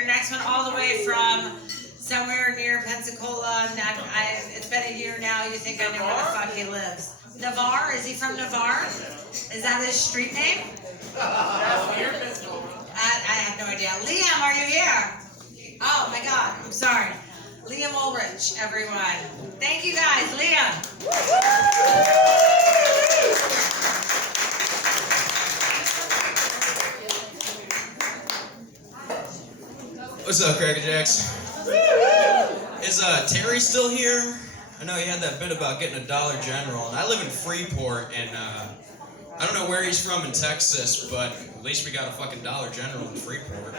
your next one all the way from somewhere near Pensacola. It's been a year now. You think I know where the fuck he lives. Navarre? Is he from Navarre? Is that his street name? I have no idea. Liam, are you here? Oh my God, I'm sorry. Liam Ulrich, everyone. Thank you guys, Liam. What's up, Cracker Jacks? Is Terry still here? I know he had that bit about getting a Dollar General, and I live in Freeport, and I don't know where he's from in Texas, but at least we got a fucking Dollar General in Freeport.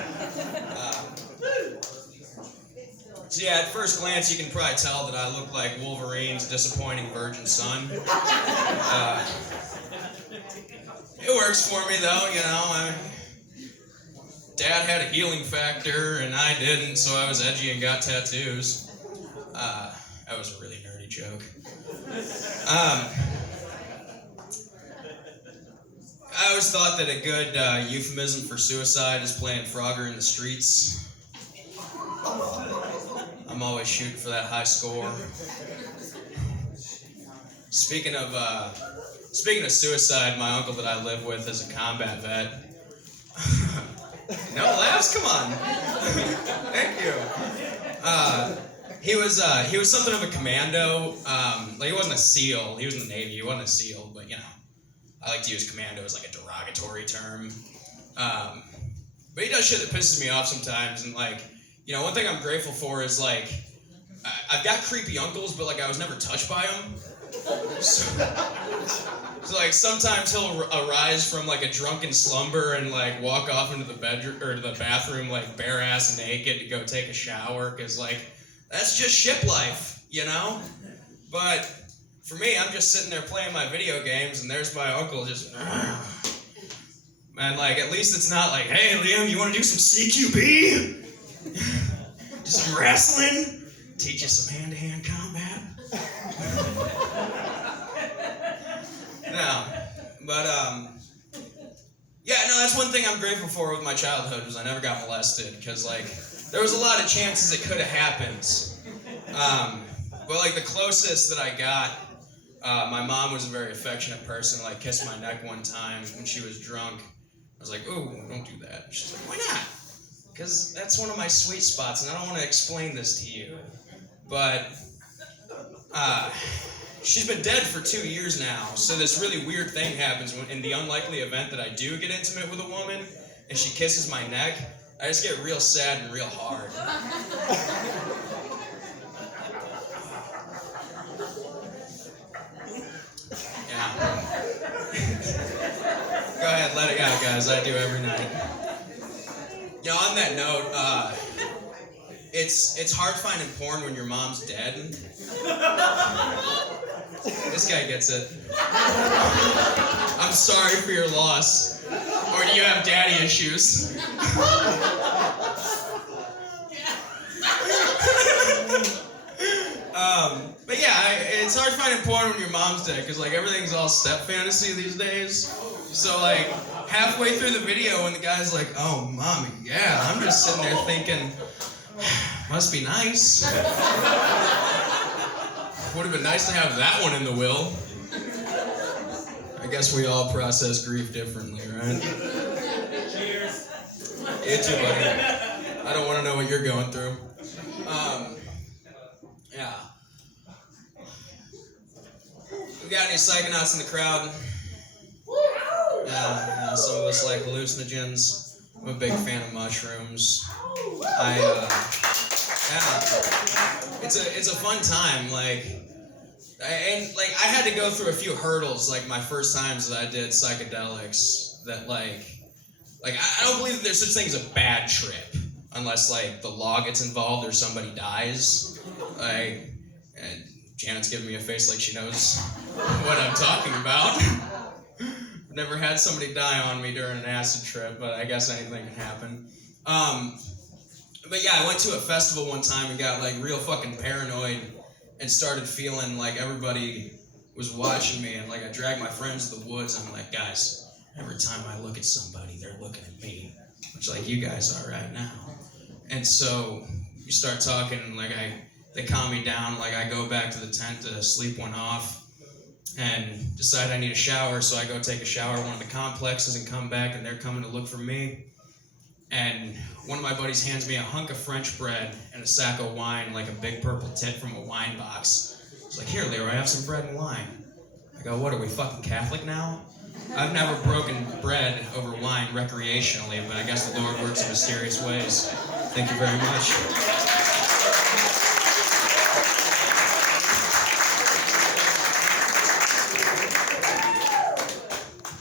So yeah, at first glance, you can probably tell that I look like Wolverine's disappointing virgin son. It works for me, though, you know. Dad had a healing factor, and I didn't, so I was edgy and got tattoos. That was a really nerdy joke. I always thought that a good euphemism for suicide is playing Frogger in the streets. I'm always shooting for that high score. Speaking of suicide, my uncle that I live with is a combat vet. No laughs, come on. Thank you. He was something of a commando. Like he wasn't a SEAL. He was in the Navy. He wasn't a SEAL, but you know, I like to use commando as like a derogatory term. But he does shit that pisses me off sometimes, and like, you know, one thing I'm grateful for is like, I've got creepy uncles, but like I was never touched by them. So like sometimes he'll arise from like a drunken slumber and like walk off into the bedroom or to the bathroom like bare ass naked to go take a shower, because like that's just ship life, you know? But for me, I'm just sitting there playing my video games and there's my uncle just man, like at least it's not like, hey Liam, you want to do some CQB? Do some wrestling? Teach you some hand-to-hand combat? No, but yeah, no, that's one thing I'm grateful for with my childhood was I never got molested, because like there was a lot of chances it could have happened. But like the closest that I got, my mom was a very affectionate person, like kissed my neck one time when she was drunk. I was like, ooh, don't do that. She's like, why not? Because that's one of my sweet spots, and I don't want to explain this to you. But she's been dead for 2 years now, so this really weird thing happens when, in the unlikely event that I do get intimate with a woman and she kisses my neck, I just get real sad and real hard. Yeah. Go ahead, let it out, guys. I do every night. You know, on that note, it's hard finding porn when your mom's dead. This guy gets it. I'm sorry for your loss. Or do you have daddy issues? But yeah, it's hard finding porn when your mom's dead, because like everything's all step fantasy these days. So like halfway through the video when the guy's like, oh mommy, yeah, I'm just sitting there thinking, must be nice. Would have been nice to have that one in the will. I guess we all process grief differently, right? Cheers. You too, buddy. I don't want to know what you're going through. Yeah. We got any psychonauts in the crowd? Yeah, some of us like hallucinogens. I'm a big fan of mushrooms. Yeah. It's a fun time, like, and like I had to go through a few hurdles, like my first times that I did psychedelics, that like I don't believe that there's such thing as a bad trip, unless like the law gets involved or somebody dies. Like, and Janet's giving me a face like she knows what I'm talking about. I've never had somebody die on me during an acid trip, but I guess anything can happen. But yeah, I went to a festival one time and got like real fucking paranoid and started feeling like everybody was watching me, and like I dragged my friends to the woods. I'm like, guys, every time I look at somebody, they're looking at me, much like you guys are right now. And so we start talking, and like they calm me down. Like I go back to the tent to sleep one off, and decide I need a shower. So I go take a shower at one of the complexes and come back, and they're coming to look for me. And one of my buddies hands me a hunk of French bread and a sack of wine, like a big purple tit from a wine box. He's like, "Here, Leroy, have some bread and wine." I go, "What, are we fucking Catholic now?" I've never broken bread over wine recreationally, but I guess the Lord works in mysterious ways. Thank you very much.